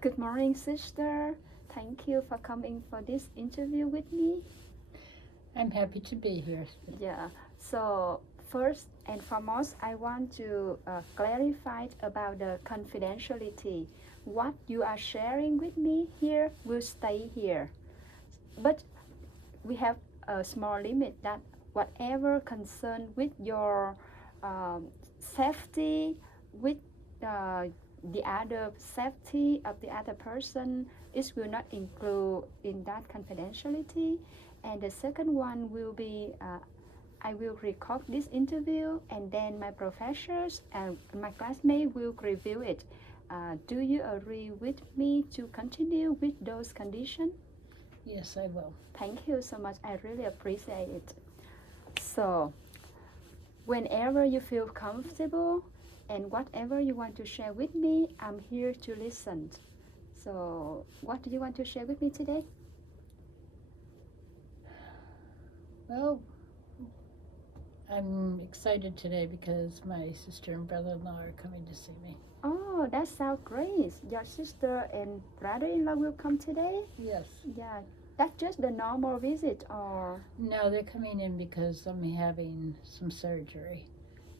Good morning, sister. Thank you for coming for this interview with me. I'm happy to be here. Yeah. So first and foremost, I want to clarify about the confidentiality. What you are sharing with me here will stay here, but we have a small limit that whatever concern with your um, safety, with uh, the other safety of the other person, it will not include in that confidentiality. And the second one will be I will record this interview and then my professors and my classmates will review it. Do you agree with me to continue with those conditions? Yes, I will. Thank you so much. I really appreciate it. So, whenever you feel comfortable and whatever you want to share with me, I'm here to listen. So, what do you want to share with me today? Well, I'm excited today because my sister and brother-in-law are coming to see me. Oh, that sounds great. Your sister and brother-in-law will come today? Yes. Yeah, that's just the normal visit or No, they're coming in because I'm having some surgery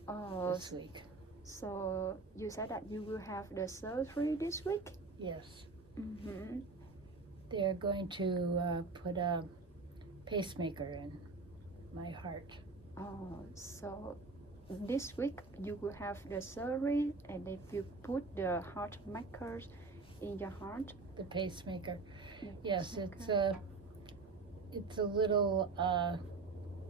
oh, this week. so you said that you will have the surgery this week? Yes. Mm-hmm. They're going to put a pacemaker in my heart. Oh, so this week you will have the surgery and they will put the heart markers in your heart. The pacemaker. The Yes, pacemaker. it's a little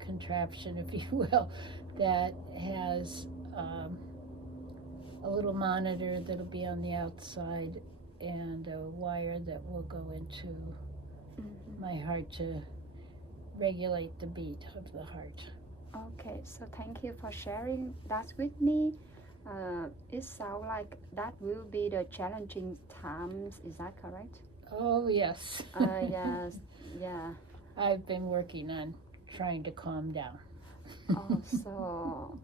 contraption, if you will, that has a little monitor that'll be on the outside and a wire that will go into Mm-hmm. my heart to regulate the beat of the heart. Okay, so thank you for sharing that with me. It sounds like that will be the challenging times. Is that correct? Oh, yes. Yes, yeah. I've been working on trying to calm down. Oh, so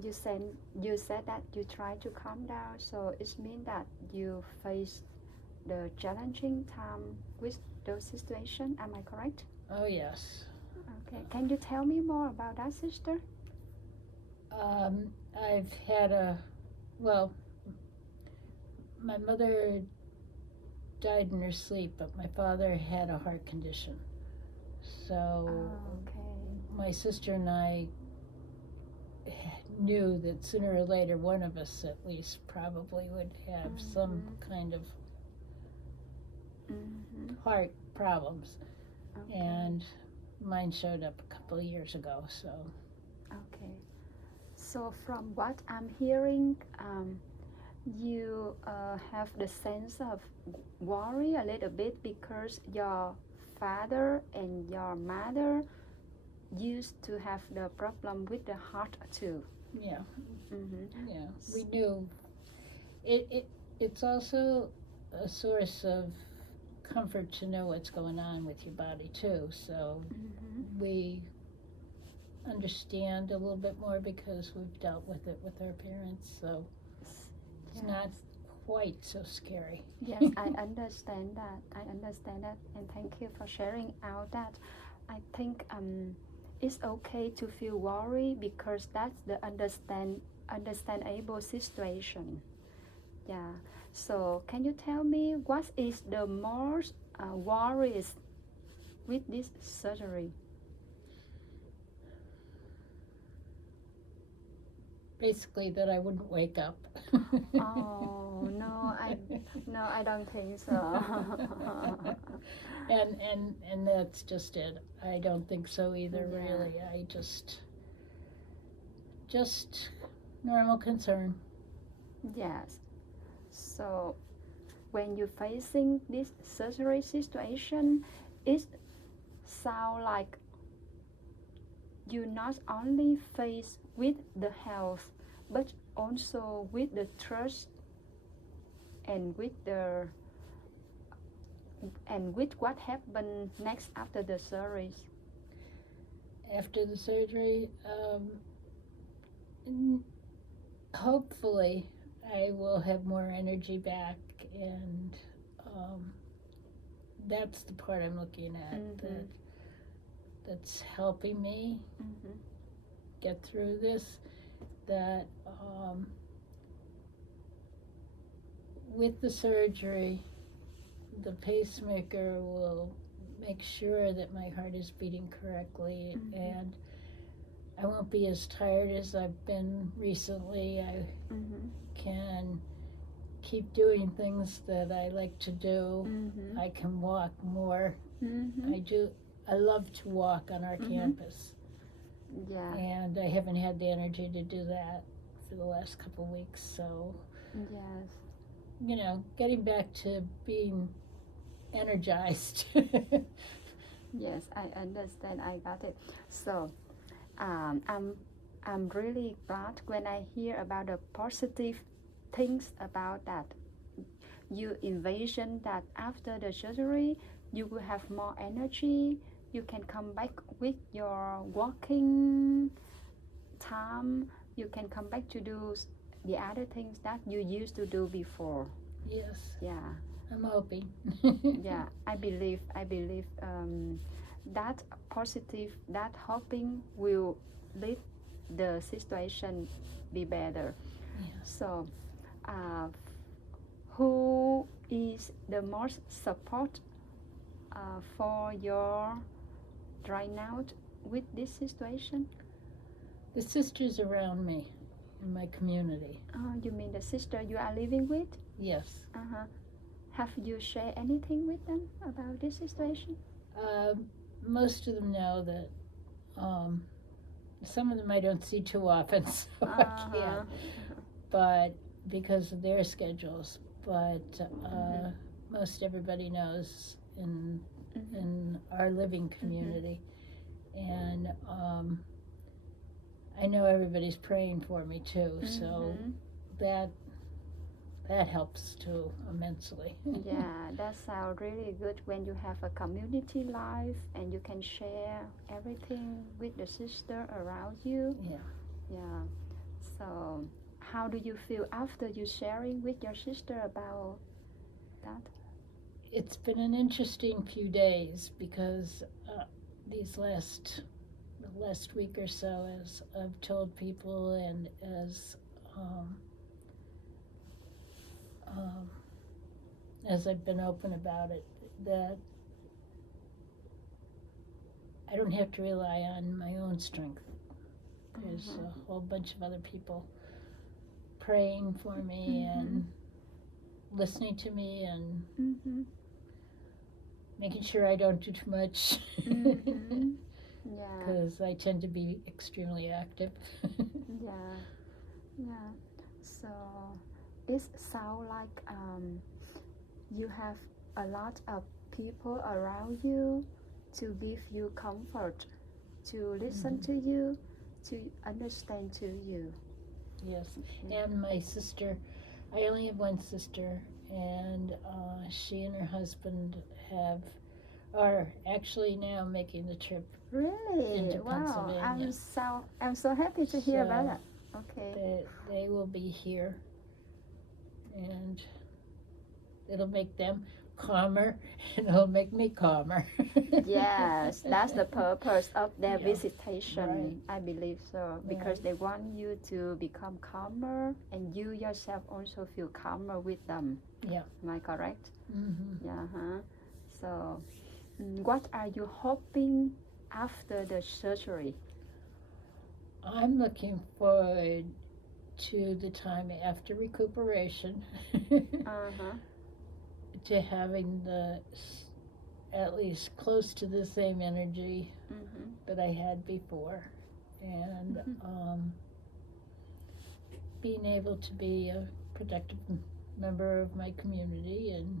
you said you said that you try to calm down. So it means that you face the challenging time with those situations. Am I correct? Oh, yes. Okay. Can you tell me more about that, sister? I've had well, my mother died in her sleep, but my father had a heart condition. So Okay. my sister and I knew that sooner or later one of us at least probably would have some kind of heart problems. Okay. And mine showed up a couple of years ago, so. Okay. So from what I'm hearing, you have the sense of worry a little bit because your father and your mother used to have the problem with the heart too. Yeah. Mm-hmm. Yeah, we knew. It's also a source of comfort to know what's going on with your body too. So we understand a little bit more because we've dealt with it with our parents. So it's not quite so scary. Yes, I understand that. I understand that, and thank you for sharing out that. I think it's okay to feel worried because that's the understandable situation. Yeah. So can you tell me what is the most worries with this surgery? Basically, that I wouldn't wake up. Oh no, I don't think so. and that's just it. I don't think so either. Yeah. Really, I just normal concern. Yes. So when you're facing this surgery situation, it sounds like you not only face with the health, but also with the trust and with the and with what happened next after the surgery. After the surgery, hopefully I will have more energy back and that's the part I'm looking at Mhm. that's helping me Mhm. get through this. That with the surgery, the pacemaker will make sure that my heart is beating correctly, Mhm. and I won't be as tired as I've been recently. I Mhm. can keep doing things that I like to do. Mhm. I can walk more. Mhm. I love to walk on our Mhm. campus, Yeah. and I haven't had the energy to do that for the last couple of weeks. So, Yes. getting back to being energized. Yes, I understand. I got it. So, um, I'm I'm really glad when I hear about the positive things about that. You envision that after the surgery, you will have more energy. You can come back with your walking time. You can come back to do the other things that you used to do before. Yes, Yeah. I'm hoping. Yeah, I believe that positive, that hoping will lead the situation be better. Yes. So, uh, who is the most support for your right now with this situation? The sisters around me in my community. You mean the sister you are living with? Yes. Uh-huh. Have you shared anything with them about this situation? Most of them know that. Some of them I don't see too often, so I Uh-huh. can't. But because of their schedules, but most everybody knows in our living community, and I know everybody's praying for me too. So that helps too immensely. Yeah, that sounds really good when you have a community life and you can share everything with the sister around you. Yeah. Yeah. So, how do you feel after you sharing with your sister about that? It's been an interesting few days because these last week or so, as I've told people and um, um, as I've been open about it, that I don't have to rely on my own strength. There's a whole bunch of other people praying for me and listening to me and making sure I don't do too much. Yeah. Because I tend to be extremely active. Yeah. Yeah. So, it sounds like you have a lot of people around you to give you comfort, to listen to you, to understand to you. Yes, Yeah. and my sister, I only have one sister, and she and her husband are actually now making the trip Really? into Wow. Pennsylvania. I'm so happy to hear about So that. Okay. they will be here, and it'll make them calmer, and it'll make me calmer. Yes, that's the purpose of their Yeah. visitation. Right. I believe so, because Right. they want you to become calmer and you yourself also feel calmer with them. Yeah. Am I correct? Mm-hmm. Yeah. So, what are you hoping after the surgery? I'm looking forward to the time after recuperation. Uh-huh. To having at least close to the same energy that I had before, and being able to be a productive member of my community and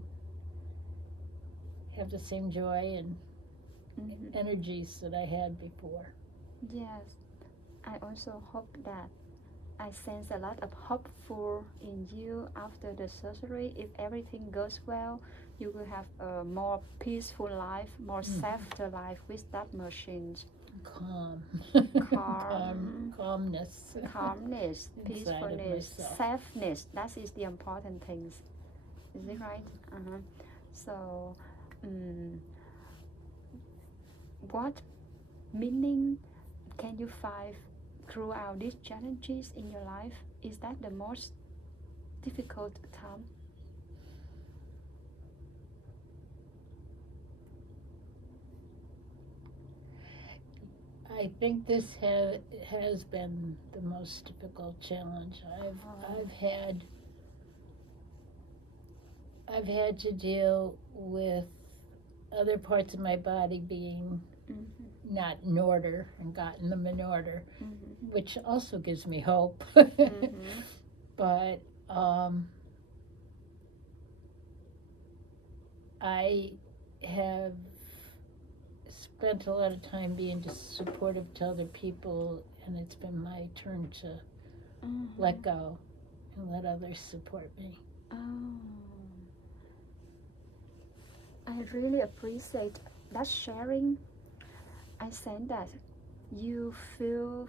have the same joy and energies that I had before. Yes, I also hope that I sense a lot of hopeful in you after the surgery. If everything goes well, you will have a more peaceful life, more softer life with that machine. Calmness. Calmness, Inside of peacefulness, myself. safeness. That is the important things. Is it right? So, mm, what meaning can you find throughout these challenges in your life? Is that the most difficult time? I think this has been the most difficult challenge. I've had to deal with other parts of my body being Mm-hmm. not in order and gotten them in order, Mm-hmm. which also gives me hope. Mm-hmm. But I have spent a lot of time being just supportive to other people, and it's been my turn to Mm-hmm. let go and let others support me. Oh, I really appreciate that sharing. I sense that you feel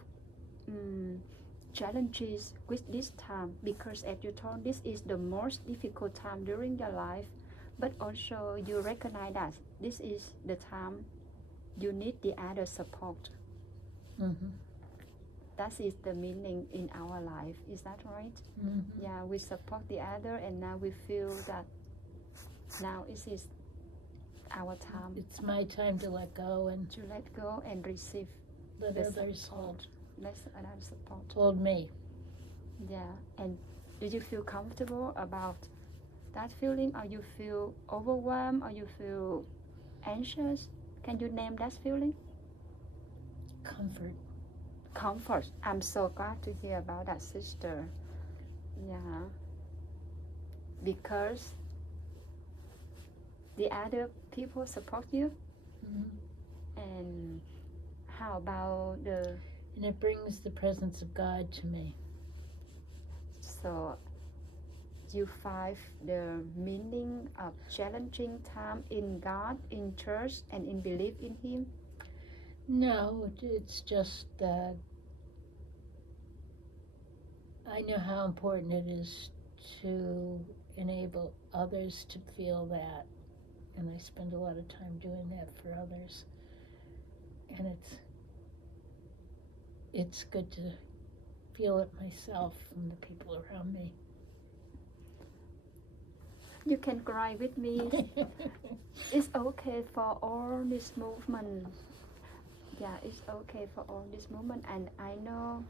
challenges with this time because, as you told, this is the most difficult time during your life, but also you recognize that this is the time you need the other support. Mm-hmm. That is the meaning in our life. Is that right? Mm-hmm. Yeah, we support the other, and now we feel that now it is our time It's my time to let go and to let go and receive let the others support. Let another support. hold me. Yeah, and did you feel comfortable about that feeling, or you feel overwhelmed, or you feel anxious? Can you name that feeling? Comfort. Comfort. I'm so glad to hear about that, sister. Yeah, because the other people support you. Mm-hmm. And how about the And it brings the presence of God to me. so you find the meaning of challenging time in God, in church, and in belief in Him? No, it's just that I know how important it is to enable others to feel that, and I spend a lot of time doing that for others. And it's good to feel it myself from the people around me. You can cry with me. It's okay for all this movement. Yeah, it's okay for all this movement, and I know,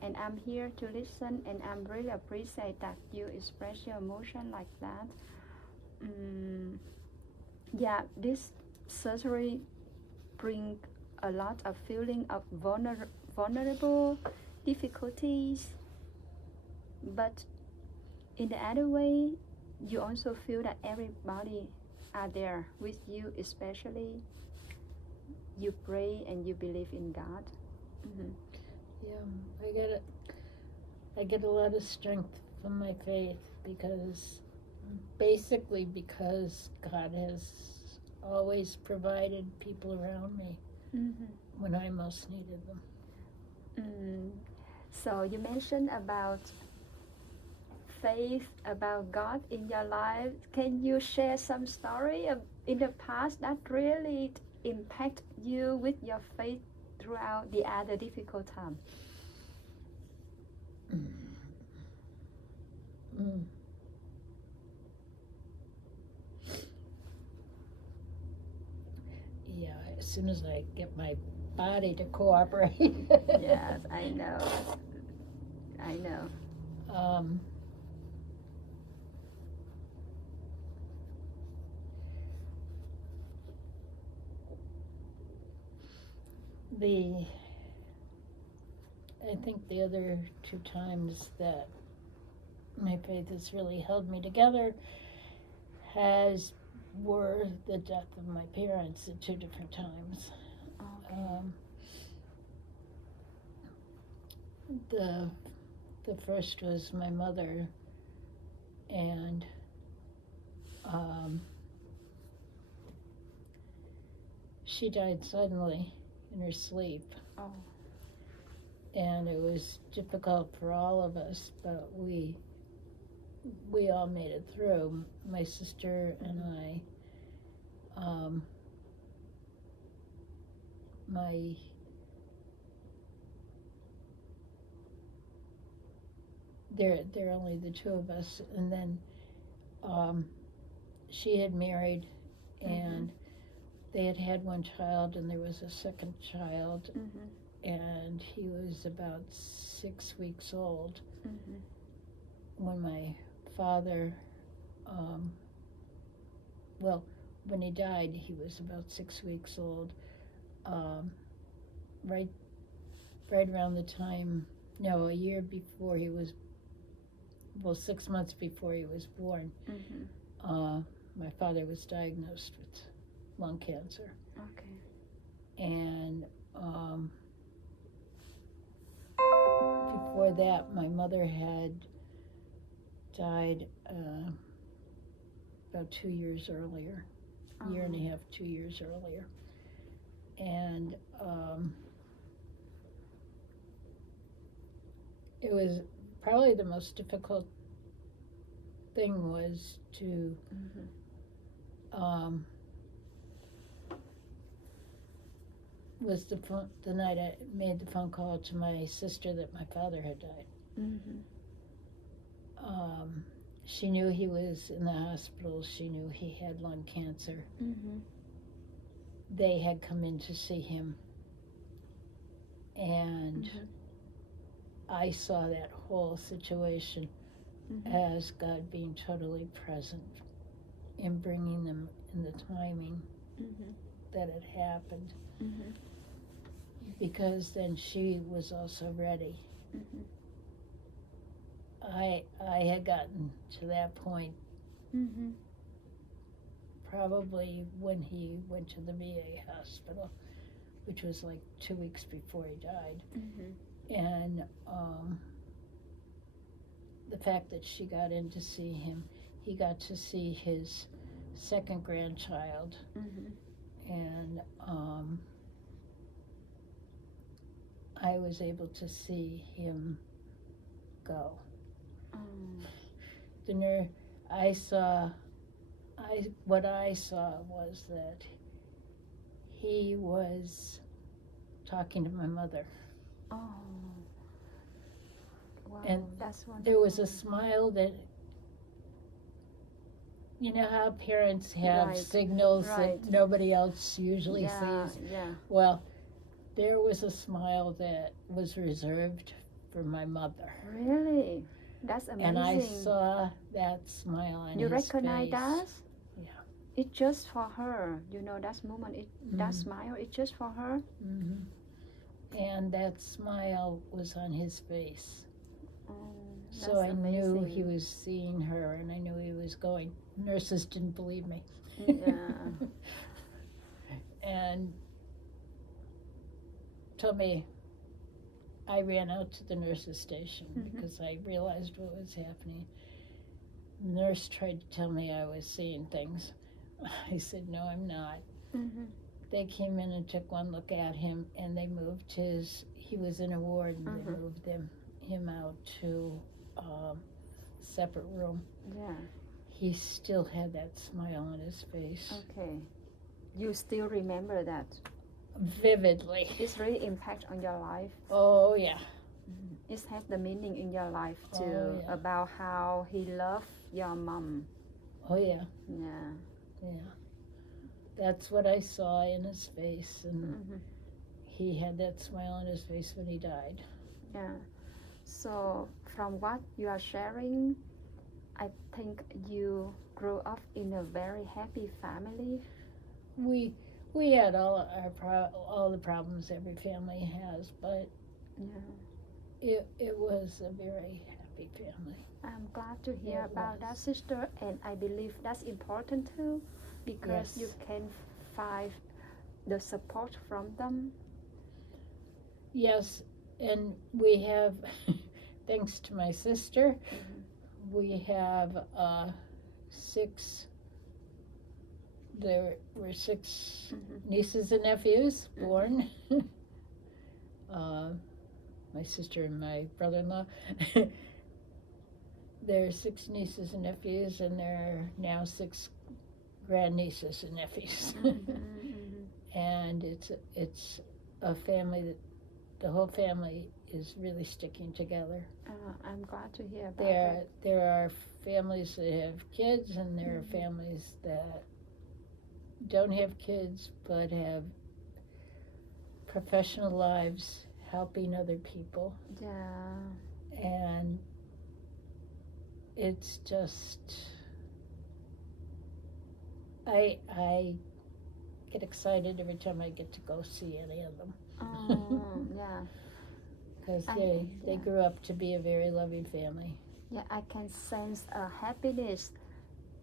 and I'm here to listen, and I'm really appreciate that you express your emotion like that. Yeah, this surgery bring a lot of feeling of vulnerable difficulties, but in the other way, you also feel that everybody are there with you, especially you pray and you believe in God. Mm-hmm. Yeah, I get a lot of strength from my faith because God has always provided people around me when I most needed them. So you mentioned about faith, about God in your life. Can you share some story in the past that really impact you with your faith throughout the other difficult time? Mm. Yeah, as soon as I get my body to cooperate. Yes, I know. I know. I think the other two times that my faith has really held me together were the death of my parents at two different times. Okay. The first was my mother, and she died suddenly in her sleep. Oh. And it was difficult for all of us, but we we all made it through. My sister and I. My They're only the two of us, and then she had married, and they had one child, and there was a second child, and he was about 6 weeks old when my father, well, when he died, he was about 6 weeks old. Right around the time, no, a year before he was, well, 6 months before he was born, my father was diagnosed with lung cancer. Okay. And before that, my mother had died about 2 years earlier, year and a half, 2 years earlier. And it was probably the most difficult thing was to was the night I made the phone call to my sister that my father had died. She knew he was in the hospital. She knew he had lung cancer. They had come in to see him, and I saw that whole situation as God being totally present in bringing them in the timing that it happened, because then she was also ready. I had gotten to that point probably when he went to the VA hospital, which was like 2 weeks before he died. And the fact that she got in to see him, he got to see his second grandchild, and I was able to see him go. What I saw was that he was talking to my mother. Oh. Wow, And that's wonderful. there was a smile that, you know how parents have signals that nobody else usually sees? Yeah. Well, there was a smile that was reserved for my mother. Really? That's amazing. And I saw that smile on you his face. You recognize that? Yeah. It's just for her. You know, that moment, that smile, it's just for her. And that smile was on his face. So I knew he was seeing her, and I knew he was going. Nurses didn't believe me. Yeah. And told me, I ran out to the nurse's station because I realized what was happening. The nurse tried to tell me I was seeing things. I said, no, I'm not. They came in and took one look at him, and they moved he was in a ward, and they moved him out to a separate room. Yeah. He still had that smile on his face. Okay. You still remember that? Vividly. It's really impact on your life? Oh, yeah. It has the meaning in your life too, about how he loved your mom. Oh, yeah. Yeah. Yeah. That's what I saw in his face, and he had that smile on his face when he died. Yeah. So from what you are sharing, I think you grew up in a very happy family. We had all the problems every family has, but it was a very happy family. I'm glad to hear about that, sister, and I believe that's important too, because you can find the support from them. Yes, and we have, thanks to my sister, we have 6. There were 6 nieces and nephews born. My sister and my brother-in-law. there are 6 nieces and nephews, and there are now 6 grandnieces and nephews. And it's a family that the whole family is really sticking together. I'm glad to hear about that. There are families that have kids, and there are families that don't have kids but have professional lives helping other people. Yeah. And it's just, I get excited every time I get to go see any of them. Yeah. Because they grew up to be a very loving family. Yeah, I can sense a happiness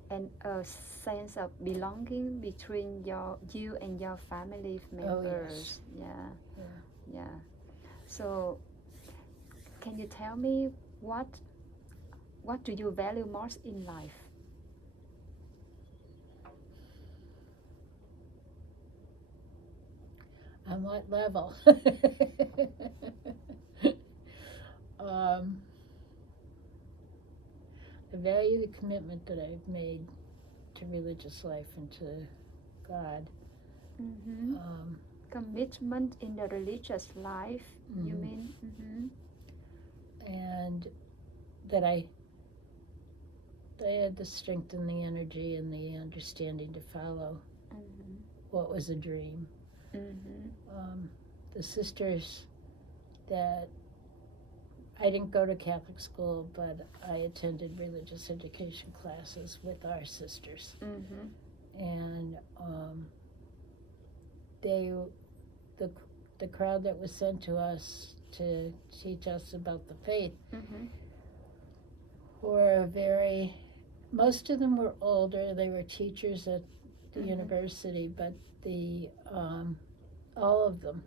and a sense of belonging between you and your family members. Oh, yes. Yeah. So, can you tell me what do you value most in life? On what level? I value the commitment that I've made to religious life and to God. Commitment in the religious life, you mean? And that I had the strength and the energy and the understanding to follow what was a dream. The sisters that I didn't go to Catholic school, but I attended religious education classes with our sisters. And the crowd that was sent to us to teach us about the faith were most of them were older. They were teachers at the university, but all of them,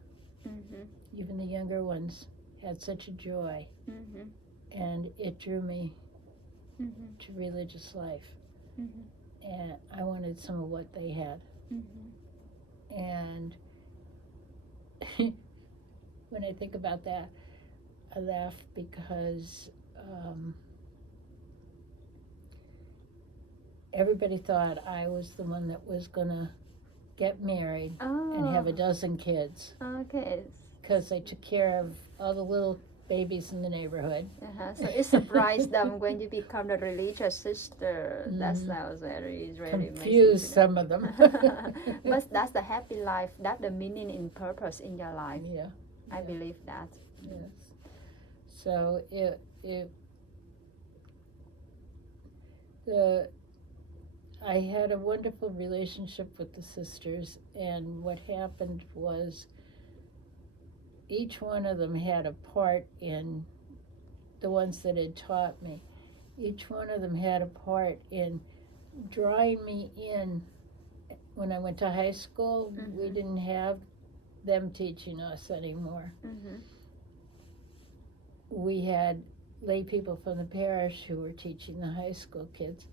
even the younger ones, had such a joy, and it drew me to religious life. And I wanted some of what they had. And when I think about that, I laugh because everybody thought I was the one that was gonna get married and have a dozen kids. Okay. Because I took care of all the little babies in the neighborhood. So it surprised them when you become a religious sister. That sounds very confused some of them. But that's the happy life. That's the meaning and purpose in your life. Yeah. I believe that. Yes. So I had a wonderful relationship with the sisters, and what happened was each one of them had a part in the ones that had taught me. Each one of them had a part in drawing me in. When I went to high school, we didn't have them teaching us anymore. We had lay people from the parish who were teaching the high school kids.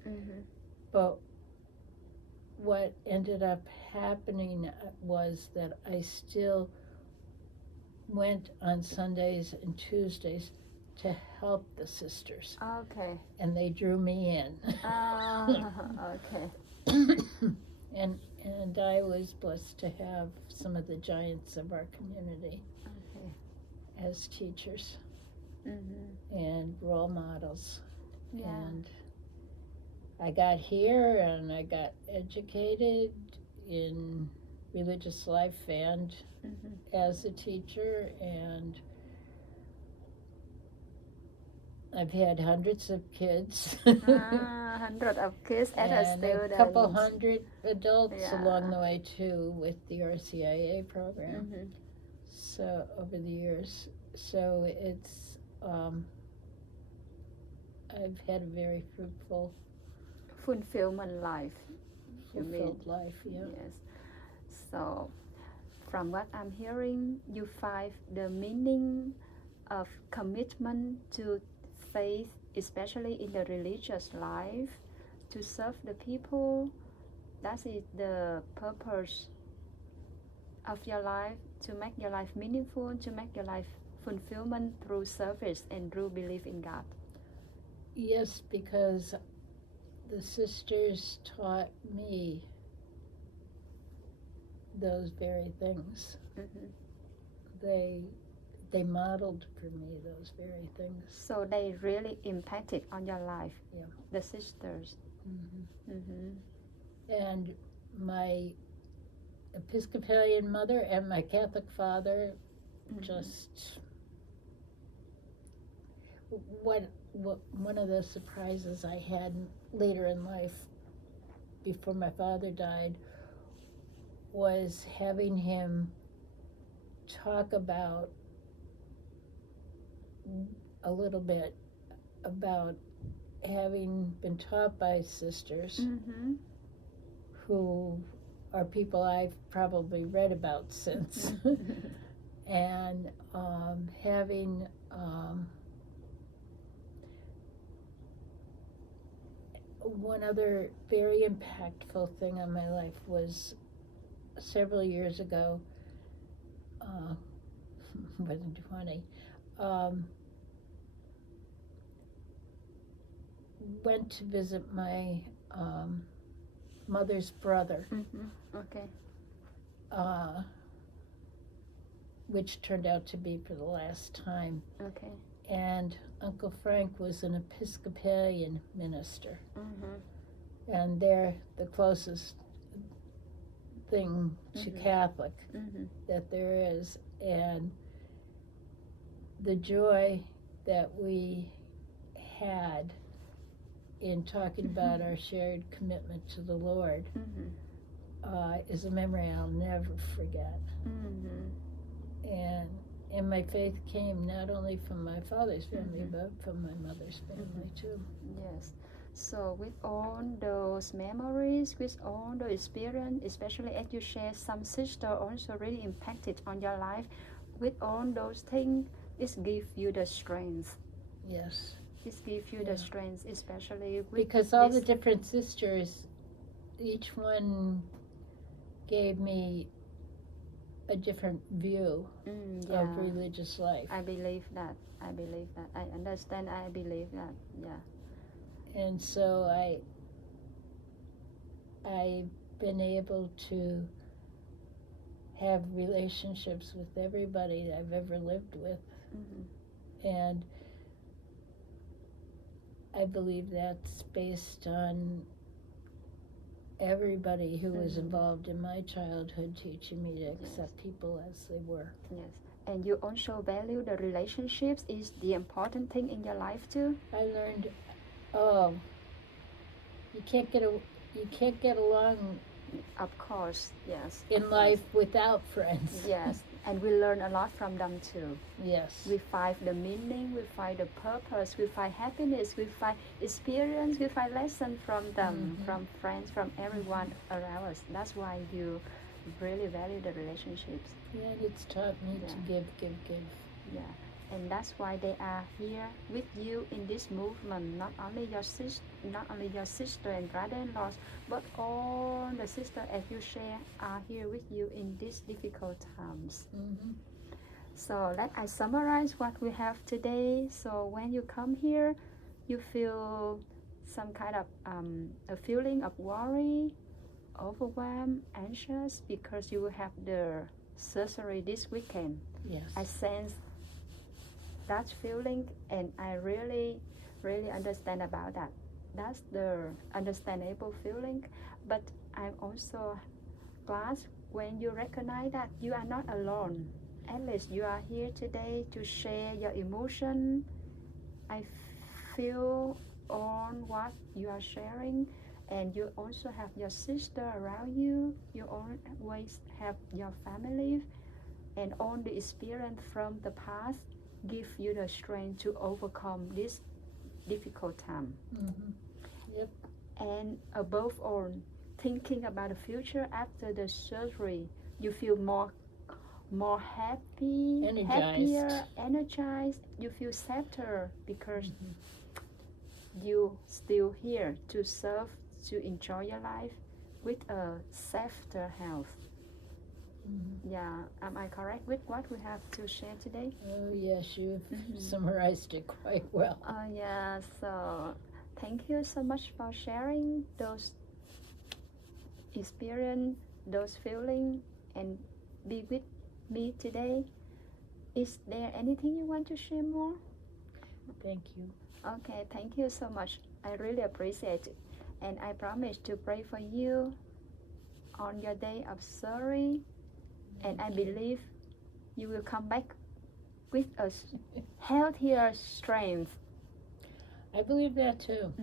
But what ended up happening was that I still went on Sundays and Tuesdays to help the sisters. Okay. And they drew me in. Okay. And I was blessed to have some of the giants of our community as teachers and role models. Yeah. And I got here and I got educated in religious life and as a teacher, and I've had hundreds of kids. Hundred of kids as a student. A couple hundred adults along the way too with the RCIA program. So over the years, so it's I've had a very fruitful, fulfillment life. Fulfilled life, yeah. Yes. So, from what I'm hearing, you find the meaning of commitment to faith, especially in the religious life, to serve the people. That is the purpose of your life, to make your life meaningful, to make your life fulfillment through service and through belief in God. Yes, because the sisters taught me those very things. Mhm. They modeled for me those very things. So they really impacted on your life. Yeah. The sisters. And my Episcopalian mother and my Catholic father just what one of the surprises I had later in life before my father died was having him talk about a little bit about having been taught by sisters who are people I've probably read about since and having one other very impactful thing on my life was several years ago, wasn't 20, went to visit my mother's brother, Okay. Which turned out to be for the last time. Okay. And Uncle Frank was an Episcopalian minister. And they're the closest thing to Catholic that there is. And the joy that we had in talking about our shared commitment to the Lord is a memory I'll never forget. And my faith came not only from my father's family, but from my mother's family too. Yes. So with all those memories, with all the experience, especially as you share, some sister also really impacted on your life. With all those things, it gives you the strength. Yes. It gives you the strength, especially with because all the different sisters, each one gave me a different view of religious life. I believe that. I understand. I believe that. Yeah. And so I've been able to have relationships with everybody I've ever lived with. And I believe that's based on everybody who was involved in my childhood teaching me to accept people as they were. Yes. And you also value the relationships is the important thing in your life too? I learned, you can't get along. Of course, yes. In life without friends. Yes, and we learn a lot from them too. Yes. We find the meaning, we find the purpose, we find happiness, we find experience, we find lesson from them, from friends, from everyone around us. That's why you really value the relationships. Yeah, and it's taught me to give. Yeah. And that's why they are here with you in this movement. Not only your sister and brother-in-laws, but all the sisters as you share are here with you in these difficult times. So let I summarize what we have today. So when you come here, you feel some kind of a feeling of worry, overwhelmed, anxious because you will have the surgery this weekend. Yes. I sense that feeling, and I really understand about that. That's the understandable feeling, but I'm also glad when you recognize that you are not alone. At least you are here today to share your emotion. I feel on what you are sharing, and you also have your sister around you. You always have your family, and all the experience from the past give you the strength to overcome this difficult time. Yep. And above all, thinking about the future after the surgery, you feel more happy, happier, energized. You feel softer because you still here to serve, to enjoy your life with a softer health. Yeah, am I correct with what we have to share today? Oh, yes, you've Mhm. summarized it quite well. Yeah, so thank you so much for sharing those experience, those feelings, and be with me today. Is there anything you want to share more? Thank you. Okay, thank you so much. I really appreciate it. And I promise to pray for you on your day of sorry. And I believe you will come back with a healthier strength. I believe that too.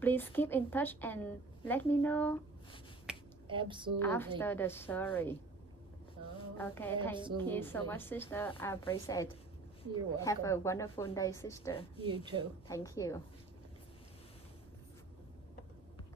Please keep in touch and let me know Absolutely. after the surgery. Oh, Okay, thank you so absolutely. much, sister. I appreciate. You're welcome. Have a wonderful day, sister. You too. Thank you.